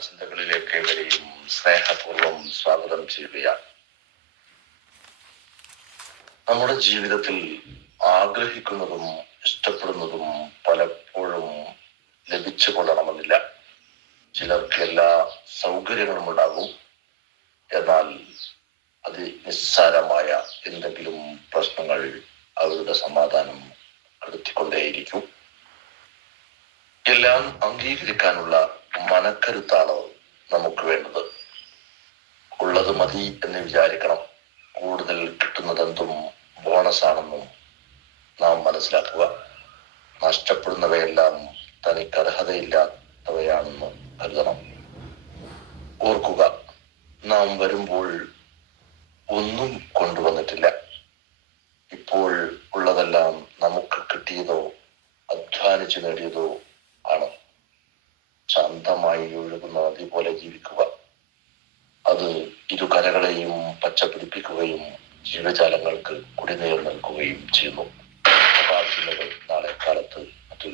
ചിന്തകളിലേക്ക് വരെയും സ്നേഹപൂർവം സ്വാഗതം ചെയ്യുകയാണ്. നമ്മുടെ ജീവിതത്തിൽ ആഗ്രഹിക്കുന്നതും ഇഷ്ടപ്പെടുന്നതും പലപ്പോഴും ലഭിച്ചു കൊള്ളണമെന്നില്ല. ചിലർക്ക് എല്ലാ സൗകര്യങ്ങളും ഉണ്ടാകും. എന്നാൽ അത് നിസ്സാരമായ എന്തെങ്കിലും പ്രശ്നങ്ങൾ അവരുടെ സമാധാനം കെടുത്തിക്കൊണ്ടേയിരിക്കും എല്ലാം അംഗീകരിക്കാനുള്ള മനക്കരുത്താണ് നമുക്ക് വേണ്ടത്. ഉള്ളത് മതി എന്ന് വിചാരിക്കണം. കൂടുതൽ കിട്ടുന്നതെന്തും ബോണസ് ആണെന്നും നാം മനസ്സിലാക്കുക. നഷ്ടപ്പെടുന്നവയെല്ലാം തനിക്ക് അർഹതയില്ലാത്തവയാണെന്ന് കരുതണം. ഓർക്കുക നാം വരുമ്പോൾ ഒന്നും കൊണ്ടുവന്നിട്ടില്ല. ഇപ്പോൾ ഉള്ളതെല്ലാം നമുക്ക് കിട്ടിയതോ അധ്വാനിച്ചു നേടിയതോ ശാന്തമായി ഒഴുകുന്ന നദി പോലെ ജീവിക്കുക. അത് ഇരു കരകളെയും പച്ചപിടിപ്പിക്കുകയും ജീവജാലങ്ങൾക്ക് കുടിനീർ നൽകുകയും ചെയ്യുന്നു. നാളെ കാലത്ത് മറ്റു